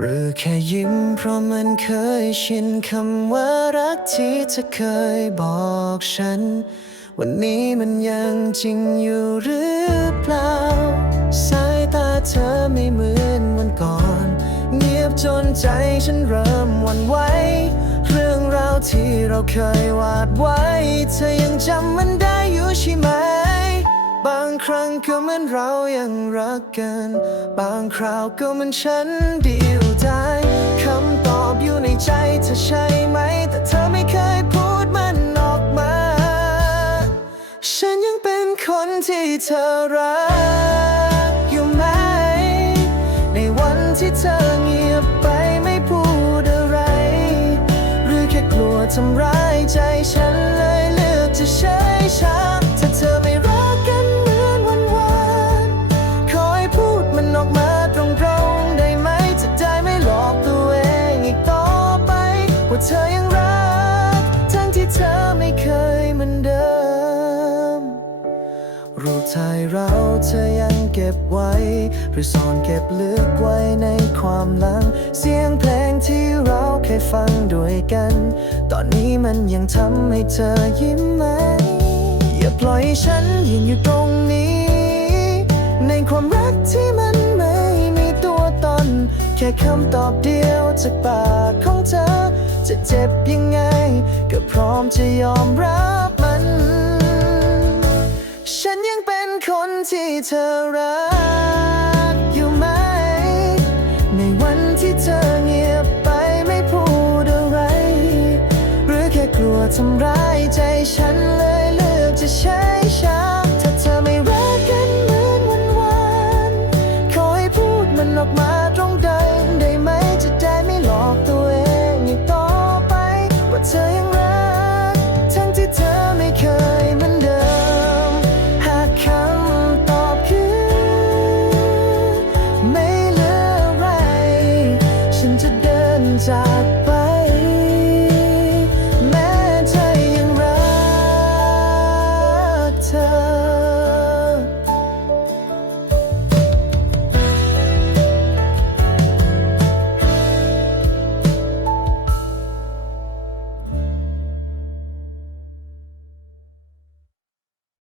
หรือแค่ยิ้มเพราะมันเคยชินคำว่ารักที่เธอเคยบอกฉัน วันนี้มันยังจริงอยู่หรือเปล่า สายตาเธอไม่เหมือนวันก่อน เงียบจนใจฉันเริ่มหวั่นไหวเรื่องราวที่เราเคยวาดไว้ เธอยังจำมันได้อยู่ใช่ไหม บางครั้งก็เหมือนเรายังรักกัน บางคราวก็เหมันฉันเดียวดายคำตอบอยู่ในใจเธอใช่ไหม แต่เธอไม่เคยพูดมันออกมา ฉันยังเป็นคนที่เธอรักอยู่ไหม ในวันที่เธอเงียบไปไม่พูดอะไร หรือแค่กลัวทำร้ายใจฉันเลยเลือกจะใช้ชา ว่าเธอยังรัก ทั้งที่เธอไม่เคยเหมือนเดิม รูปถ่ายเราเธอยังเก็บไว้ หรือซ่อนเก็บลึกไว้ในความหลัง เสียงเพลงที่เราเคยฟังด้วยกัน ตอนนี้มันยังทำให้เธอยิ้มไหม อย่าปล่อยฉันยืนอยู่ตรงนี้ ในความรักที่มันไม่มีตัวตน แค่คำตอบเดียวจากปาก จะเจ็บยังไง ก็พร้อมจะยอมรับมัน ฉันยังเป็นคนที่เธอรักอยู่ไหม ในวันที่เธอเงียบไปไม่พูดอะไร หรือแค่กลัวทำร้ายใจฉันเลยเลือกจะใช้ that